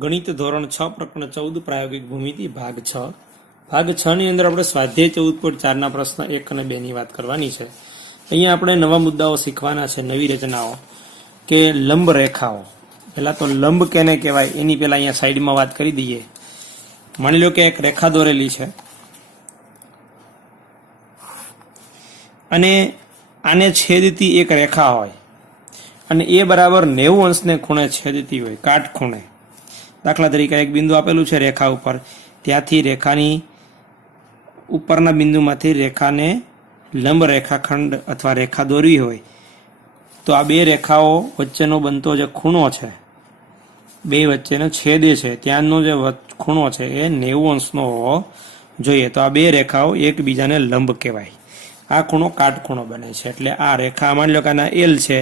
ગણિત ધોરણ 6 પ્રકરણ 14 પ્રાયોગિક ભૂમિતિ ભાગ 6 ભાગ 6 ની અંદર આપણે સ્વાધ્યાય 14.4 ના પ્રશ્ન 1 અને 2 ની વાત કરવાની છે। અહીંયા આપણે નવા મુદ્દાઓ શીખવાના છે, નવી રચનાઓ કે લંબ રેખાઓ। પહેલા તો લંબ કેને કહેવાય એની પહેલા અહીંયા સાઈડમાં વાત કરી દઈએ। માની લો કે એક રેખા દોરેલી છે અને આને છેદતી એક રેખા હોય અને એ બરાબર 90 અંશને ખૂણે છેદતી હોય, કાટખૂણે। દાખલા તરીકે એક બિંદુ આપેલું છે રેખા ઉપર, ત્યાંથી રેખાની ઉપરના બિંદુમાંથી રેખાને લંબ રેખાખંડ અથવા રેખા દોરવી હોય તો આ બે રેખાઓ વચ્ચેનો બનતો જે ખૂણો છે, બે વચ્ચેનો છેદે છે, ત્યાંનો જે ખૂણો છે એ 90 અંશનો હોવો જોઈએ। તો આ બે રેખાઓ એકબીજાને લંબ કહેવાય। આ ખૂણો કાટખૂણો બને છે। એટલે આ રેખા માની લો કે આના એલ છે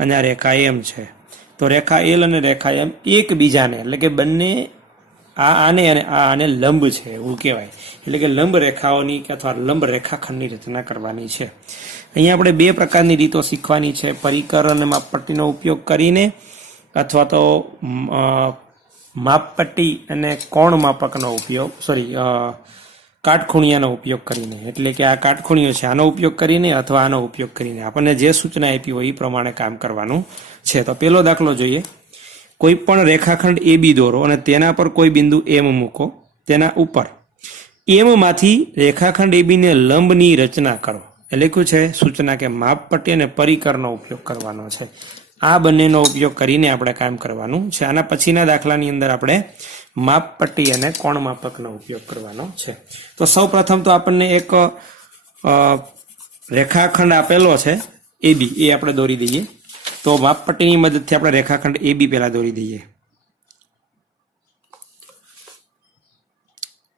અને આ રેખા એમ છે, તો રેખા એલ અને રેખા એમ એકબીજાને એટલે કે બંને આને અને આને લંબ છે એવું કહેવાય। એટલે કે લંબ રેખાઓની અથવા લંબ રેખાખંડની રચના કરવાની છે। અહીંયા આપણે બે પ્રકારની રીતો શીખવાની છે, પરિકર અને માપપટ્ટીનો ઉપયોગ કરીને અથવા તો માપપટ્ટી અને કોણ માપકનો ઉપયોગ કાટખૂણિયાનો ઉપયોગ કરીને। એટલે કે આ કાટખૂણિયો છે આનો ઉપયોગ કરીને અથવા આનો ઉપયોગ કરીને આપણને જે સૂચના આપી હોય એ પ્રમાણે કામ કરવાનું છે। તો પહેલો દાખલો જોઈએ। કોઈ પણ રેખાખંડ AB દોરો અને તેના પર કોઈ બિંદુ M મૂકો, તેના ઉપર M માંથી રેખાખંડ AB ને લંબની રચના કરો। એ લખ્યું છે સૂચના કે માપપટ્ટી અને પરિકરનો ઉપયોગ કરવાનો છે। આ બંનેનો ઉપયોગ કરીને આપણે કામ કરવાનું છે। આના પછીના દાખલાની અંદર આપણે માપપટ્ટી અને કોણ માપકનો ઉપયોગ કરવાનો છે। તો સૌ પ્રથમ તો આપણને એક રેખાખંડ આપેલો છે AB, એ આપણે દોરી દઈએ। તો માપપટ્ટીની મદદથી આપણે રેખાખંડ AB પહેલા દોરી દઈએ।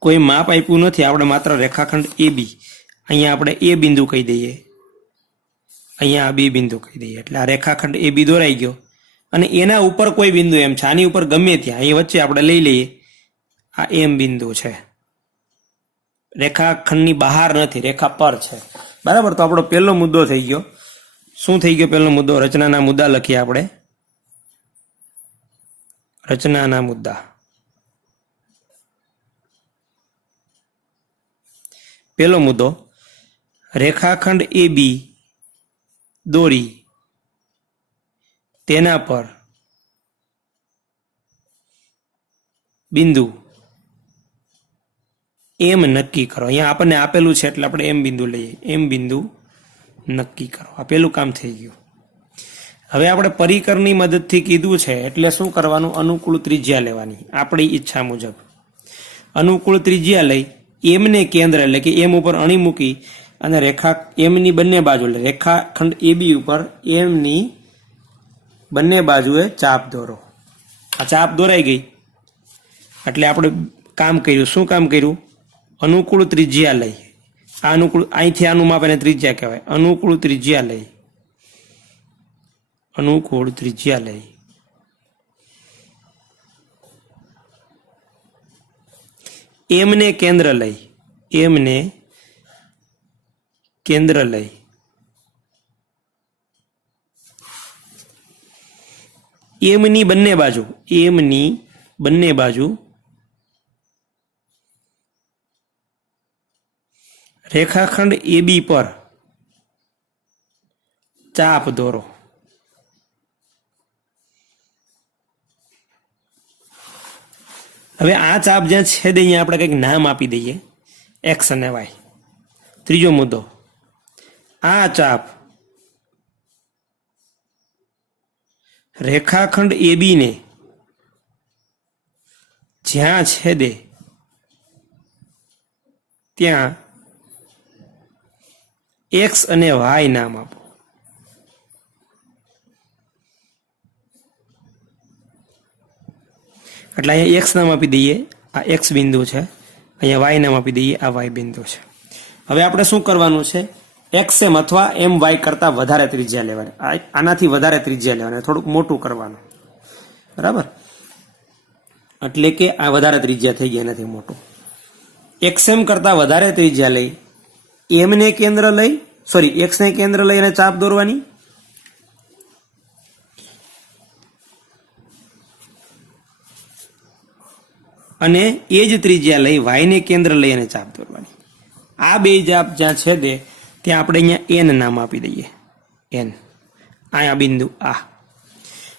કોઈ માપ આપ્યું નથી, આપણે માત્ર રેખાખંડ AB, અહીંયા આપણે A બિંદુ કહી દઈએ, અહીંયા B બિંદુ કહી દઈએ। એટલે આ રેખાખંડ AB દોરાઈ ગયો અને એના ઉપર કોઈ બિંદુ એમ છે, આની ઉપર ગમે ત્યાં અહીં વચ્ચે આપણે લઈ લઈએ આ M બિંદુ છે, રેખાખંડની બહાર નથી, રેખા પર છે, બરાબર। તો આપણો પહેલો મુદ્દો થઈ ગયો। શું થઈ ગયો પહેલો મુદ્દો? રચનાના મુદ્દા લખીએ આપણે। રચનાના મુદ્દા। પહેલો મુદ્દો, રેખાખંડ AB દોરી તેના પર બિંદુ M નક્કી કરો। અહીંયા આપણને આપેલું છે એટલે આપણે M બિંદુ લઈએ, M બિંદુ નક્કી કરો। આ પહેલું કામ થઈ ગયું। હવે આપણે પરિકરની મદદથી કીધું છે એટલે શું કરવાનું? અનુકૂળ ત્રિજ્યા લેવાની આપણી ઈચ્છા મુજબ। અનુકૂળ ત્રિજ્યા લઈ M ને કેન્દ્ર એટલે કે M ઉપર અણી મૂકી અને રેખા M ની બંને બાજુ એટલે રેખાખંડ AB ઉપર M ની બંને બાજુએ ચાપ દોરો। આ ચાપ દોરાઈ ગઈ એટલે આપણે કામ કર્યું। શું કામ કર્યું? અનુકૂળ ત્રિજ્યા લઈ, આ અનુકૂળ અહીંથી આનું માપ એને ત્રિજ્યા કહેવાય। અનુકૂળ ત્રિજ્યા લઈ, અનુકૂળ ત્રિજ્યા લઈ M ને કેન્દ્ર લઈ, M ને કેન્દ્ર લઈ M ની બંને બાજુ, M ની બંને બાજુ રેખાખંડ AB પર ચાપ દોરો। હવે આ ચાપ જ્યાં છેદે અહીંયા આપણે કંઈક નામ આપી દઈએ, X અને Y। ત્રીજો મુદ્દો, આ ચાપ રેખાખંડ AB ને જ્યાં છેદે ત્યાં X અને Y નામ આપો। એટલે અહીંયા X નામ આપી દઈએ, આ X બિંદુ છે, અહીંયા Y નામ આપી દઈએ, આ Y બિંદુ છે। હવે આપણે શું કરવાનું છે? XM અથવા MY કરતા વધારે ત્રિજ્યા લેવાની, આનાથી વધારે ત્રિજ્યા લેવાની, થોડુંક મોટું કરવાનું, બરાબર। એટલે કે આ વધારે ત્રિજ્યા થઈ ગયા, નથી મોટું। XM કરતા વધારે ત્રિજ્યા લઈ M ને કેન્દ્ર લઈ X ને કેન્દ્ર લઈ અને ચાપ દોરવાની। અને એ જ ત્રિજ્યા લઈ વાયને કેન્દ્ર લઈ અને ચાપ દોરવાની. આ બે ચાપ જ્યાં છેદે ત્યાં આપણે અહીંયા એન નામ આપી દઈએ. એન અહીંયા બિંદુ આ.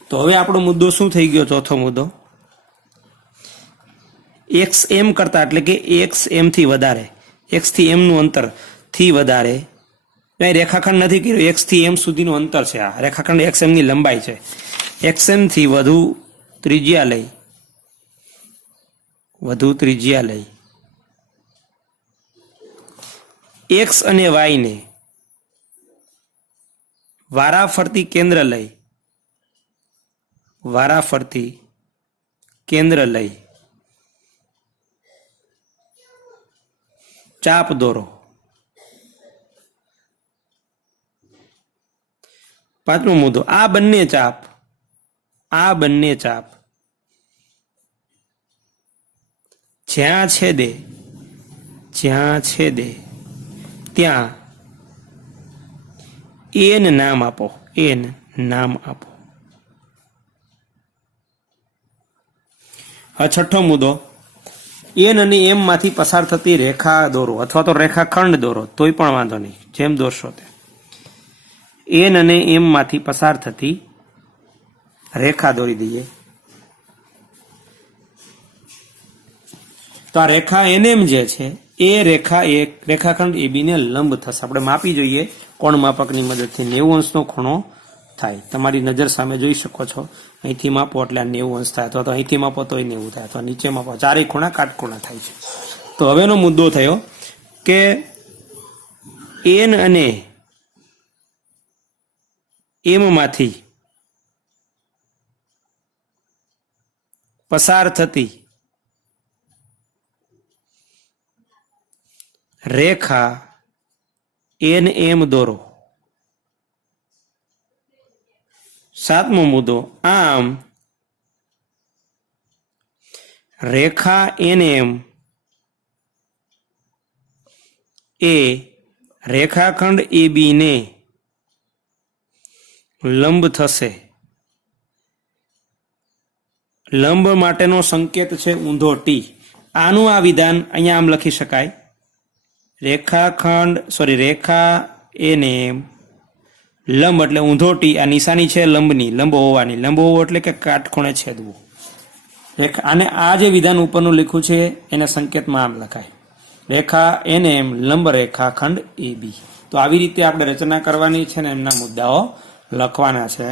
તો હવે આપણો મુદ્દો શું થઈ ગયો? ચોથો મુદ્દો એક્સ એમ કરતા, એટલે કે એક્સ એમ થી વધારે, એક્સ થી એમ નું અંતર થી વધારે. રેખાખંડ નથી કર્યો, એક્સ થી એમ સુધીનું અંતર છે. આ રેખાખંડ એક્સ એમ ની લંબાઈ છે. એક્સ એમ થી વધુ ત્રિજ્યા લઈ એક્સ અને વાય ને વારાફરતી કેન્દ્ર લઈ ચાપ દોરો. પાંચમો મુદ્દો, આ બંને ચાપ જ્યાં છેદે ત્યાં એન નામ આપો. હવે છઠ્ઠો મુદ્દો, એન અને એમ માંથી પસાર થતી રેખા દોરો અથવા તો રેખાખંડ દોરો, તોય પણ વાંધો નહીં, જેમ દોરશો તે. એન અને એમ માંથી પસાર થતી રેખા દોરી દઈએ. તો આ રેખા એનએમ જે છે એ રેખા એક રેખાખંડ એબી ને લંબ થશે. આપણે માપી જોઈએ કોણ માપકની મદદથી. 90 અંશનો ખૂણો થાય. તમારી નજર સામે જોઈ શકો છો. અહીંથી માપો એટલે 90 અંશ થાય, અથવા તો અહીંથી માપો તોય 90 થાય, અથવા નીચે માપો, ચારેય ખૂણા કાટખૂણા થાય છે. તો હવેનો મુદ્દો થયો કે એન અને એમ માંથી પસાર થતી રેખા એન એમ દોરો. સાતમો મુદ્દો, આમ રેખા એન એમ એ રેખાખંડ એબી ને લંબ થશે. લંબ માટેનો સંકેત છે ઊંધો ટી. આનું આ વિધાન અહીંયા આમ લખી શકાય, રેખા એન એમ લંબ એટલે ઊંધો ટી. આ નિશાની છે લંબની, લંબ હોવાની. લંબ હોવો એટલે કે કાટખૂણે છેદવું. અને આ જે વિધાન ઉપરનું લખ્યું છે એના સંકેતમાં આમ લખાય, રેખા એન એમ લંબ રેખાખંડ એબી. તો આવી રીતે આપણે રચના કરવાની છે ને એમના મુદ્દાઓ લખવાના છે.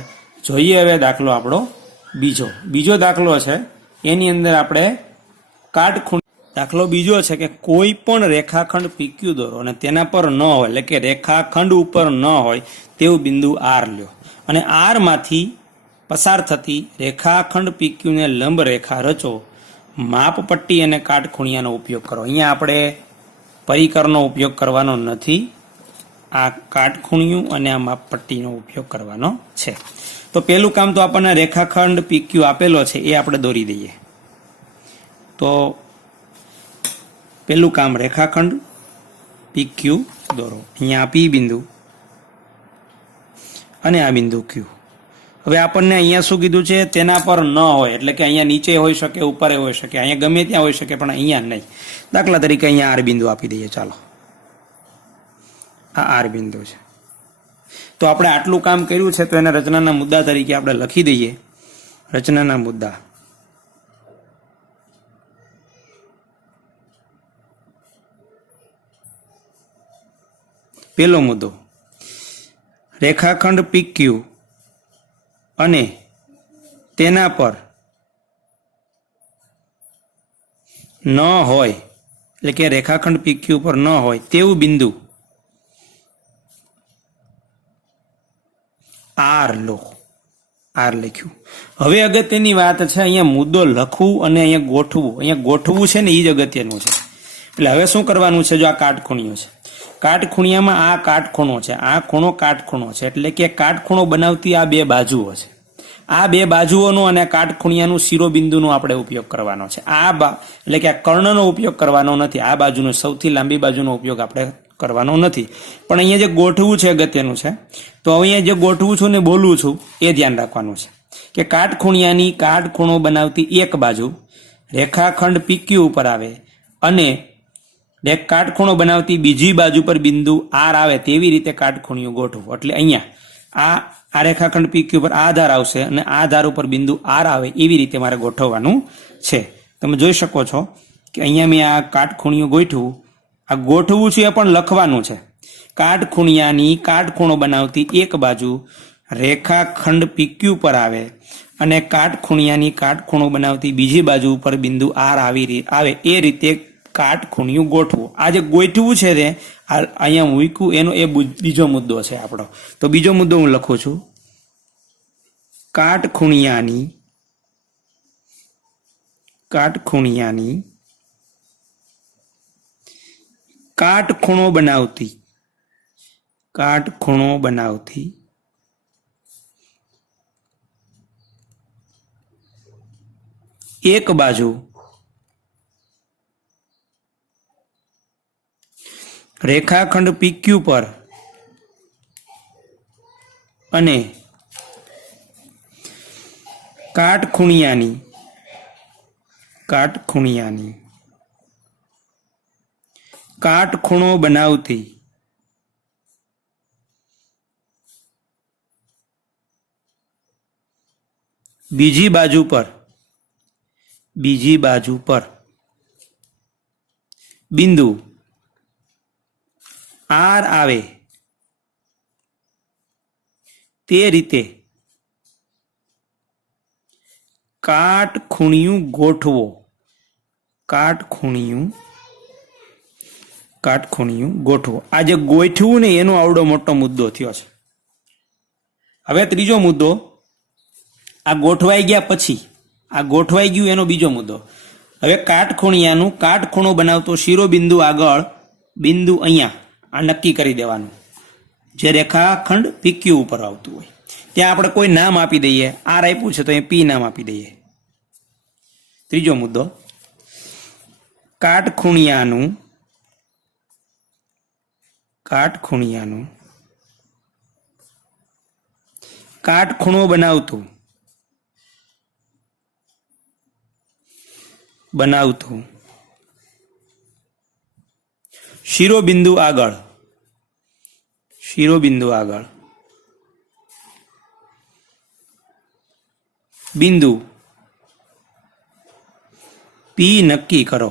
જોઈએ હવે દાખલો આપણો બીજો દાખલો છે. એની અંદર આપણે કાટખૂણે દાખલો બીજો છે કે કોઈ પણ રેખાખંડ પીક્યુ દોરો અને તેના પર ન હોય, એટલે કે રેખાખંડ ઉપર ન હોય તેવું બિંદુ આર લ્યો, અને આર માંથી પસાર થતી રેખાખંડ પીક્યુ ને લંબ રેખા રચો. માપપટ્ટી અને કાટખૂણિયાનો ઉપયોગ કરો. અહીંયા આપણે પરિકરનો ઉપયોગ કરવાનો નથી, આ કાટખૂણિયું અને આ માપપટ્ટીનો ઉપયોગ કરવાનો છે. તો પહેલું કામ તો આપણને રેખાખંડ પીક્યુ આપેલો છે એ આપણે દોરી દઈએ. તો પહેલું કામ રેખાખંડ પીક્યુ દોરો. અહીંયા પી બિંદુ અને આ બિંદુ ક્યુ. હવે આપણને અહીંયા શું કીધું છે? તેના પર ન હોય, એટલે કે અહીંયા નીચે હોઈ શકે, ઉપર હોઈ શકે, અહીંયા ગમે ત્યાં હોઈ શકે, પણ અહીંયા નહીં. દાખલા તરીકે અહીંયા આર બિંદુ આપી દઈએ. ચાલો, આ આર બિંદુ છે. તો આપણે આટલું કામ કર્યું છે, તો એના રચનાના મુદ્દા તરીકે આપણે લખી દઈએ. રચનાના મુદ્દા, પહેલો મુદ્દો, રેખાખંડ પીક્યુ અને તેના પર ન હોય, એટલે કે રેખાખંડ પીક્યુ પર ન હોય તેવું બિંદુ આર લો. આર લખ્યું. હવે અગત્યની વાત છે, અહીંયા મુદ્દો લખવું અને અહીંયા ગોઠવું. અહીંયા ગોઠવું છે ને એ જ અગત્યનું છે. એટલે હવે શું કરવાનું છે? જો આ કાટખૂણિયો છે, કાટખૂણિયામાં આ કાટખૂણો છે, આ ખૂણો કાટખૂણો છે, એટલે કે કાટખૂણો બનાવતી આ બે બાજુઓ છે. આ બે બાજુઓનો અને કાટખૂણિયાનું શિરોબિંદુનો આપણે ઉપયોગ કરવાનો છે. એટલે કે આ કર્ણનો ઉપયોગ કરવાનો નથી. આ બાજુનો સૌથી લાંબી બાજુનો ઉપયોગ આપણે કરવાનો નથી. પણ અહીંયા જે ગોઠવું છે અગત્યનું છે. તો અહીંયા જે ગોઠવું છું ને બોલું છું એ ધ્યાન રાખવાનું છે કે કાટખૂણિયાની કાટખૂણો બનાવતી એક બાજુ રેખાખંડ PQ ઉપર આવે અને કાટખૂણો બનાવતી બીજી બાજુ પર બિંદુ R આવે તેવી રીતે કાટખૂણિયું ગોઠવો. એટલે અહીંયા આ રેખાખંડ PQ પર આ ધાર આવશે અને આ ધાર ઉપર બિંદુ R આવે એવી રીતે મારે ગોઠવવાનું છે. તમે જોઈ શકો છો કે અહીંયા મેં આ કાટખૂણિયું ગોઠવું. આ ગોઠવું છે એ પણ લખવાનું છે. કાટખૂણિયાની કાટખૂણો બનાવતી એક બાજુ રેખાખંડ PQ પર આવે અને કાટખૂણિયાની કાટખૂણો બનાવતી બીજી બાજુ ઉપર બિંદુ R આવે એ રીતે કાટખૂણિયું ગોઠવું. આ જે ગોઠવું છે તે અહીંયા મૂક્યું એનો એ બીજો મુદ્દો છે આપણો. તો બીજો મુદ્દો હું લખું છું. કાટખૂણિયાની કાટખૂણો બનાવતી એક બાજુ રેખાખંડ PQ પર અને કાટખૂણિયાની કાટખૂણો બનાવતી બીજી બાજુ પર બિંદુ R આવે તે રીતે કાટખૂણિયું ગોઠવો. આ જે ગોઠવું ને એનો આવડો મોટો મુદ્દો થયો છે. હવે ત્રીજો મુદ્દો, આ ગોઠવાઈ ગયું એનો બીજો મુદ્દો. હવે કાટખૂણિયાનું કાટખૂણો બનાવતો શિરોબિંદુ આગળ બિંદુ અહીંયા આ નક્કી કરી દેવાનું જે રેખાખંડ PQ ઉપર આવતું હોય. ત્યાં આપણે કોઈ નામ આપી દઈએ. R આપ્યું છે તો એ P નામ આપી દઈએ. ત્રીજો મુદ્દો, કાટખૂણિયાનું કાટખૂણો બનાવતું શિરોબિંદુ આગળ બિંદુ P નક્કી કરો.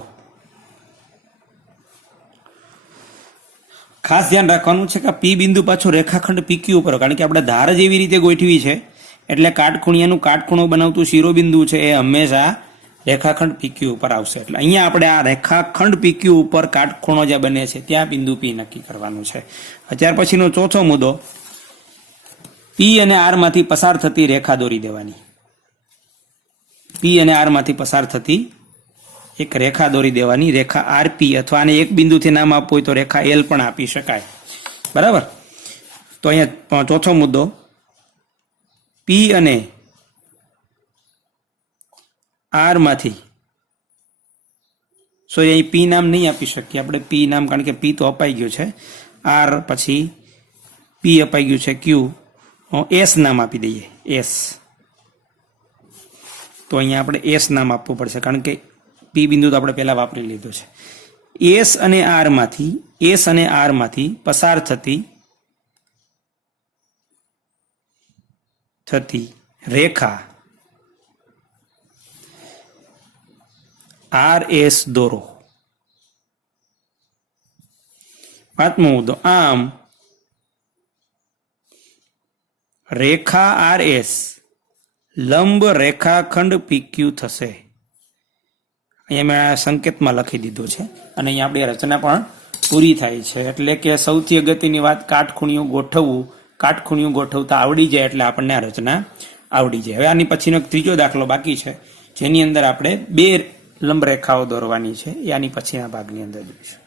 ખાસ ધ્યાન રાખવાનું છે કે P બિંદુ પાછો રેખાખંડ PQ ઉપર, કારણ કે આપણે ધાર જ એવી રીતે ગોઠવી છે એટલે કાટખૂણિયાનું કાટખૂણો બનાવતું શિરોબિંદુ છે એ હંમેશા રેખાખંડ PQ ઉપર આવશે. એટલે અહીંયા આપણે આ રેખાખંડ PQ ઉપર કાટખૂણો જે બને છે ત્યાં બિંદુ P નક્કી કરવાનું છે. ત્યાર પછીનો ચોથો મુદ્દો, P અને R માંથી પસાર થતી રેખા દોરી દેવાની. P અને R માંથી પસાર થતી એક રેખા દોરી દેવાની, રેખા RP, અથવા આને એક બિંદુથી નામ આપવું હોય તો રેખા L પણ આપી શકાય. બરાબર. તો અહીંયા ચોથો મુદ્દો, P અને R માંથી, સોરી અહીં P નામ નહીં આપી શકીએ આપણે, P નામ, કારણ કે P તો અપાઈ ગયું છે. R પછી P અપાઈ ગયું છે, Q, S નામ આપી દઈએ, S. તો અહીંયા આપણે S નામ આપવું પડશે કારણ કે P બિંદુ તો આપણે પહેલા વાપરી લીધું છે. S અને R માંથી પસાર થતી રેખા RS દોરો. પાંચમો મુદ્દો, આમ રેખા RS લંબ રેખાખંડ PQ થશે. અહીંયા મેં આ સંકેતમાં લખી દીધું છે અને અહીંયા આપણી રચના પણ પૂરી થાય છે. એટલે કે સૌથી અગત્યની વાત, કાટખૂણિયું ગોઠવતા આવડી જાય એટલે આપણને આ રચના આવડી જાય. હવે આની પછીનો ત્રીજો દાખલો બાકી છે જેની અંદર આપણે 2 લંબ રેખાઓ દોરવાની છે. એ આની પછીના ભાગની અંદર જોઈશું.